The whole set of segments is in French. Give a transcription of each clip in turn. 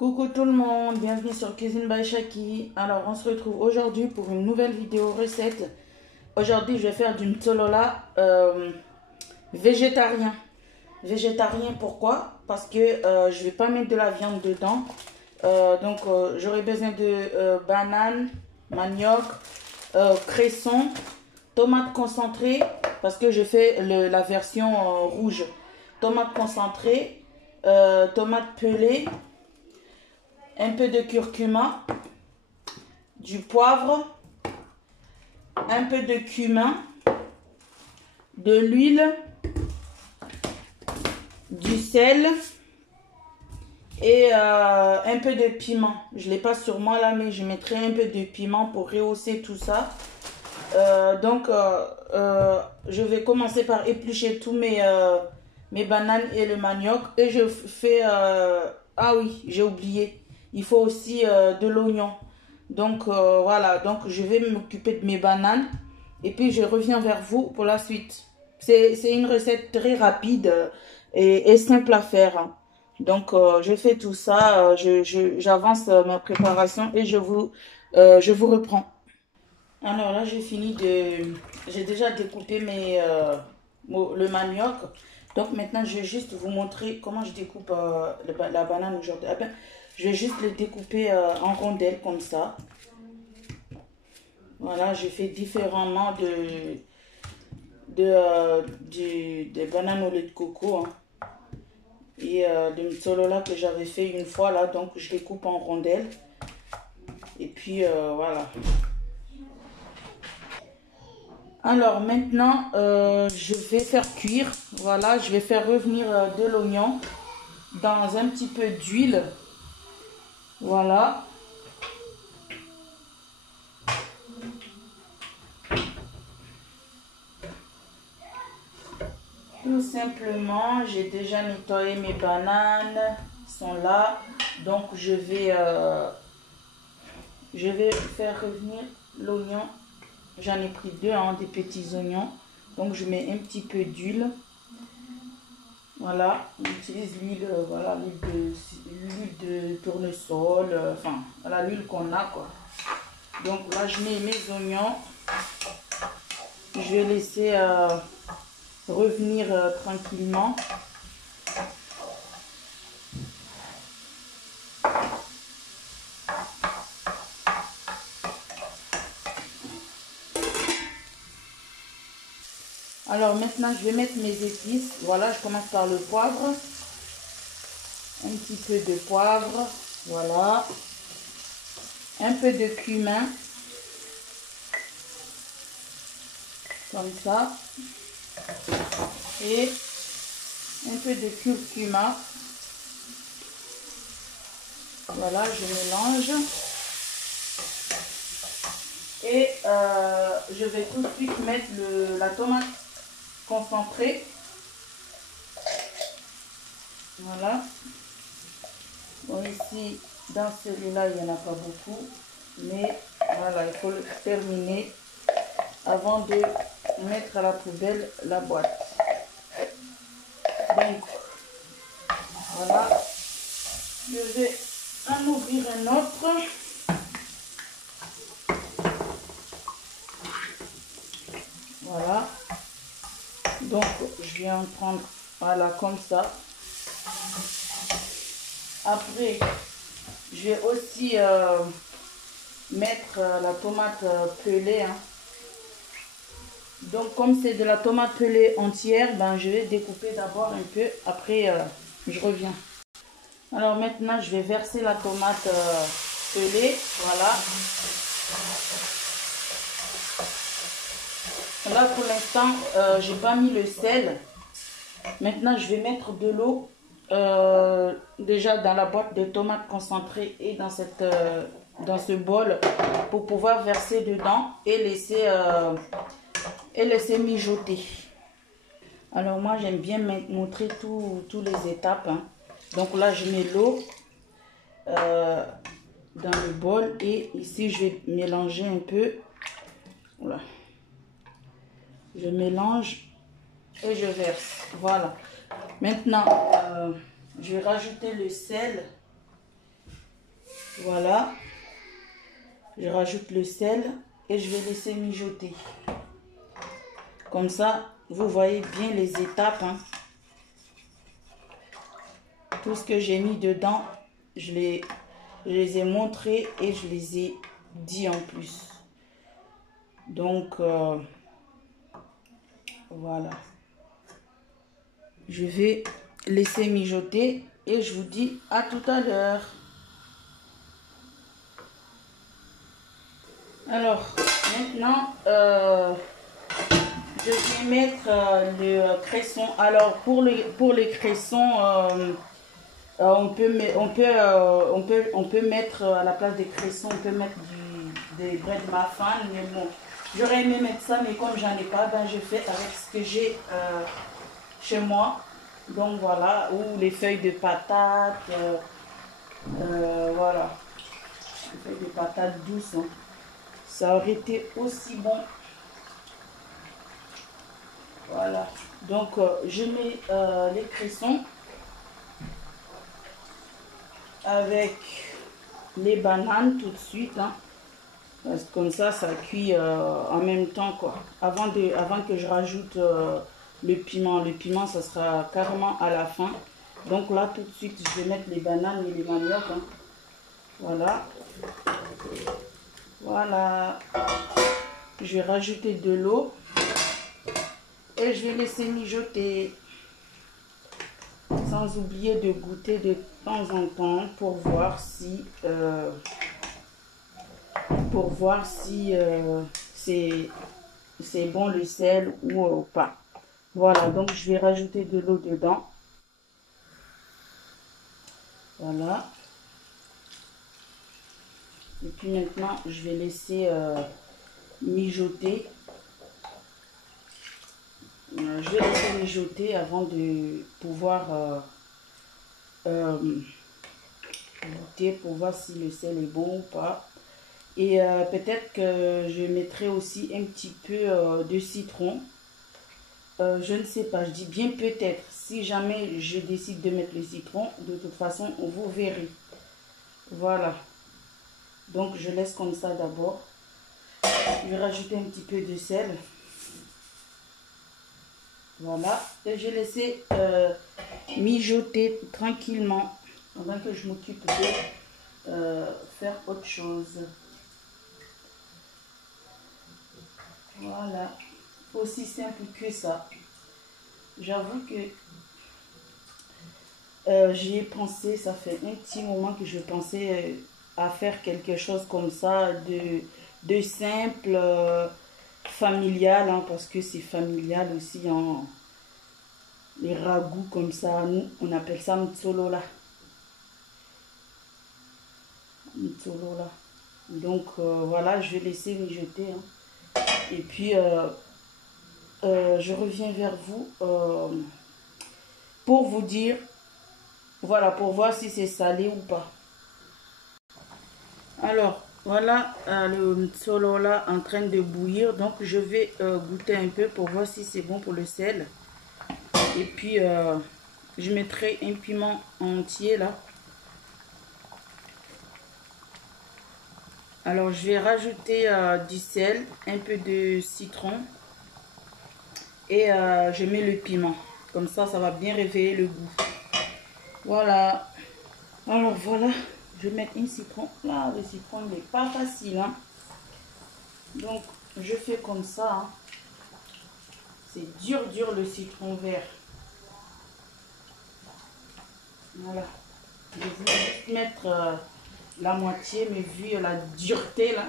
Coucou tout le monde, bienvenue sur Cuisine by Shaki. Alors on se retrouve aujourd'hui pour une nouvelle vidéo recette. Aujourd'hui je vais faire du mtsolola végétarien. Végétarien pourquoi? Parce que je vais pas mettre de la viande dedans. J'aurai besoin de bananes, manioc, cresson, tomates concentrées parce que je fais la version rouge. Tomates concentrées, tomates pelées, un peu de curcuma, du poivre, un peu de cumin, de l'huile, du sel et un peu de piment. Je ne l'ai pas sur moi là, mais je mettrai un peu de piment pour rehausser tout ça. Je vais commencer par éplucher tous mes bananes et le manioc. Et je fais... ah oui, j'ai oublié. Il faut aussi de l'oignon. Voilà, donc je vais m'occuper de mes bananes. Et puis je reviens vers vous pour la suite. C'est une recette très rapide et simple à faire. Hein. Donc je fais tout ça, j'avance ma préparation et je vous reprends. Alors là j'ai fini j'ai déjà découpé le manioc. Donc maintenant je vais juste vous montrer comment je découpe la banane aujourd'hui. Je vais juste le découper en rondelles comme ça. Voilà, je fais différemment des bananes au lait de coco. Hein. Et le mtsolola que j'avais fait une fois là, donc je les coupe en rondelles. Et puis voilà. Alors maintenant, je vais faire cuire. Voilà, je vais faire revenir de l'oignon dans un petit peu d'huile. Voilà. Tout simplement, j'ai déjà nettoyé mes bananes. Ils sont là. Donc je vais faire revenir l'oignon. J'en ai pris deux, hein, des petits oignons. Donc je mets un petit peu d'huile. Voilà, j'utilise l'huile, voilà, l'huile de tournesol, enfin, voilà, l'huile qu'on a, quoi. Donc là, je mets mes oignons. Je vais laisser revenir tranquillement. Alors maintenant, je vais mettre mes épices. Voilà, je commence par le poivre. Un petit peu de poivre. Voilà. Un peu de cumin. Comme ça. Et un peu de curcuma. Voilà, je mélange. Et je vais tout de suite mettre la tomate concentrée. Voilà. Bon, ici, dans celui-là, il n'y en a pas beaucoup. Mais voilà, il faut le terminer avant de mettre à la poubelle la boîte. Donc, voilà. Je vais en ouvrir un autre. Voilà. Donc, je viens en prendre, voilà, comme ça. Après, je vais aussi mettre la tomate pelée. Hein. Donc, comme c'est de la tomate pelée entière, ben, je vais découper d'abord un peu. Après, je reviens. Alors, maintenant, je vais verser la tomate pelée. Voilà. Là, pour l'instant, j'ai pas mis le sel. Maintenant, je vais mettre de l'eau déjà dans la boîte de tomates concentrées et dans ce bol pour pouvoir verser dedans et laisser mijoter. Alors, moi, j'aime bien montrer toutes les étapes. Hein. Donc là, je mets l'eau dans le bol et ici, je vais mélanger un peu. Voilà. Je mélange et je verse. Voilà. Maintenant, je vais rajouter le sel. Voilà. Je rajoute le sel et je vais laisser mijoter. Comme ça, vous voyez bien les étapes. Hein. Tout ce que j'ai mis dedans, je les ai montrés et je les ai dit en plus. Donc, voilà. Je vais laisser mijoter et je vous dis à tout à l'heure. Alors, maintenant, je vais mettre le cresson. Alors, pour les cressons, on peut mettre à la place des cressons, on peut mettre des bread muffins. Mais bon, j'aurais aimé mettre ça, mais comme j'en ai pas, ben je fais avec ce que j'ai chez moi. Donc voilà, ou les feuilles de patates. Voilà, les feuilles de patates douces. Hein. Ça aurait été aussi bon. Voilà. Donc, je mets les cressons avec les bananes tout de suite. Hein, parce que comme ça cuit en même temps, quoi. Avant que je rajoute le piment. Le piment, ça sera carrément à la fin. Donc là, tout de suite, je vais mettre les bananes et les maniocs. Hein. Voilà. Voilà. Je vais rajouter de l'eau. Et je vais laisser mijoter. Sans oublier de goûter de temps en temps pour voir si c'est bon le sel ou pas. Voilà, donc je vais rajouter de l'eau dedans. Voilà. Et puis maintenant, je vais laisser mijoter. Je vais laisser mijoter avant de pouvoir goûter pour voir si le sel est bon ou pas. Et peut-être que je mettrai aussi un petit peu de citron. Je ne sais pas, je dis bien peut-être. Si jamais je décide de mettre le citron, de toute façon, vous verrez. Voilà. Donc, je laisse comme ça d'abord. Je vais rajouter un petit peu de sel. Voilà. Et j'ai laissé mijoter tranquillement pendant que je m'occupe de faire autre chose. Voilà. Aussi simple que ça. J'avoue que j'y ai pensé, ça fait un petit moment que je pensais à faire quelque chose comme ça, de simple, familial, hein, parce que c'est familial aussi, hein, les ragoûts comme ça, nous on appelle ça mtsolola. Mtsolola. Donc voilà, je vais laisser mijoter. Hein. Et puis je reviens vers vous pour vous dire, voilà, pour voir si c'est salé ou pas. Alors, voilà le mtsolola en train de bouillir. Donc, je vais goûter un peu pour voir si c'est bon pour le sel. Et puis, je mettrai un piment entier là. Alors, je vais rajouter du sel, un peu de citron. Et je mets le piment. Comme ça va bien réveiller le goût. Voilà. Alors, voilà. Je vais mettre un citron. Là, le citron n'est pas facile. Hein. Donc, je fais comme ça. Hein. C'est dur le citron vert. Voilà. Je vais mettre la moitié, mais vu la dureté, là,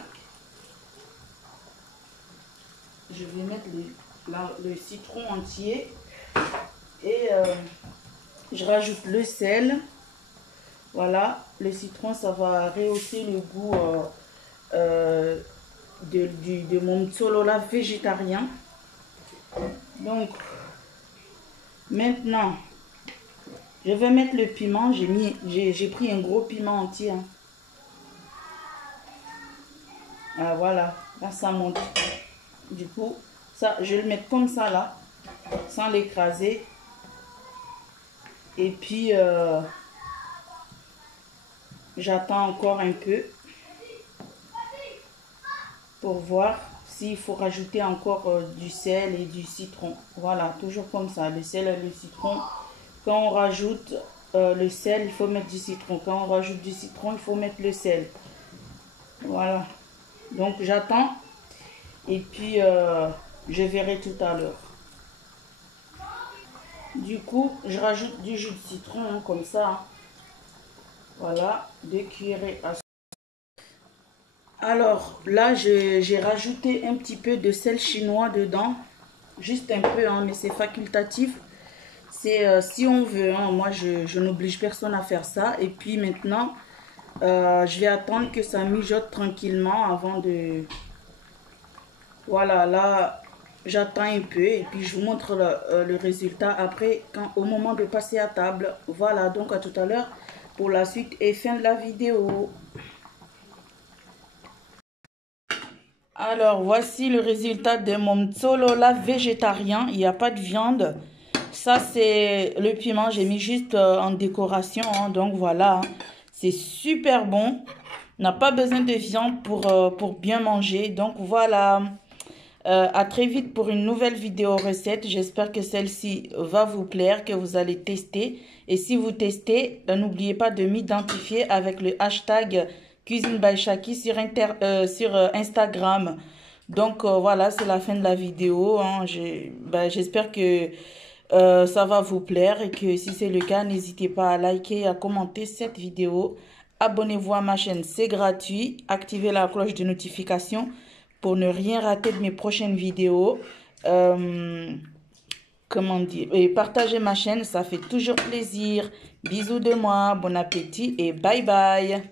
je vais mettre le citron entier. Et je rajoute le sel. Voilà, le citron, ça va rehausser le goût de mon mtsolola végétarien. Donc, maintenant, je vais mettre le piment. J'ai pris un gros piment entier. Hein. Ah, voilà, là, ça monte. Du coup, ça, je vais le mettre comme ça, là, sans l'écraser. Et puis... j'attends encore un peu pour voir s'il faut rajouter encore du sel et du citron. Voilà, toujours comme ça, le sel et le citron. Quand on rajoute le sel, il faut mettre du citron. Quand on rajoute du citron, il faut mettre le sel. Voilà. Donc j'attends et puis je verrai tout à l'heure. Du coup, je rajoute du jus de citron hein, comme ça. Hein. Voilà, 2 cuillerées à soupe. Alors là, j'ai rajouté un petit peu de sel chinois dedans. Juste un peu, hein, mais c'est facultatif. C'est si on veut. Hein, moi, je n'oblige personne à faire ça. Et puis maintenant, je vais attendre que ça mijote tranquillement avant de... Voilà, là, j'attends un peu et puis je vous montre le résultat après, au moment de passer à table. Voilà, donc à tout à l'heure pour la suite et fin de la vidéo. Alors, voici le résultat de mon tsolola végétarien. Il n'y a pas de viande. Ça, c'est le piment. J'ai mis juste en décoration. Hein, donc, voilà. Hein. C'est super bon. On n'a pas besoin de viande pour bien manger. Donc, voilà. À très vite pour une nouvelle vidéo recette. J'espère que celle-ci va vous plaire, que vous allez tester. Et si vous testez, n'oubliez pas de m'identifier avec le hashtag Cuisine by Shaki sur Instagram. Donc voilà, c'est la fin de la vidéo. Hein. J'espère que ça va vous plaire et que si c'est le cas, n'hésitez pas à liker et à commenter cette vidéo. Abonnez-vous à ma chaîne, c'est gratuit. Activez la cloche de notification pour ne rien rater de mes prochaines vidéos. Comment dire? Et partagez ma chaîne, ça fait toujours plaisir. Bisous de moi, bon appétit et bye bye.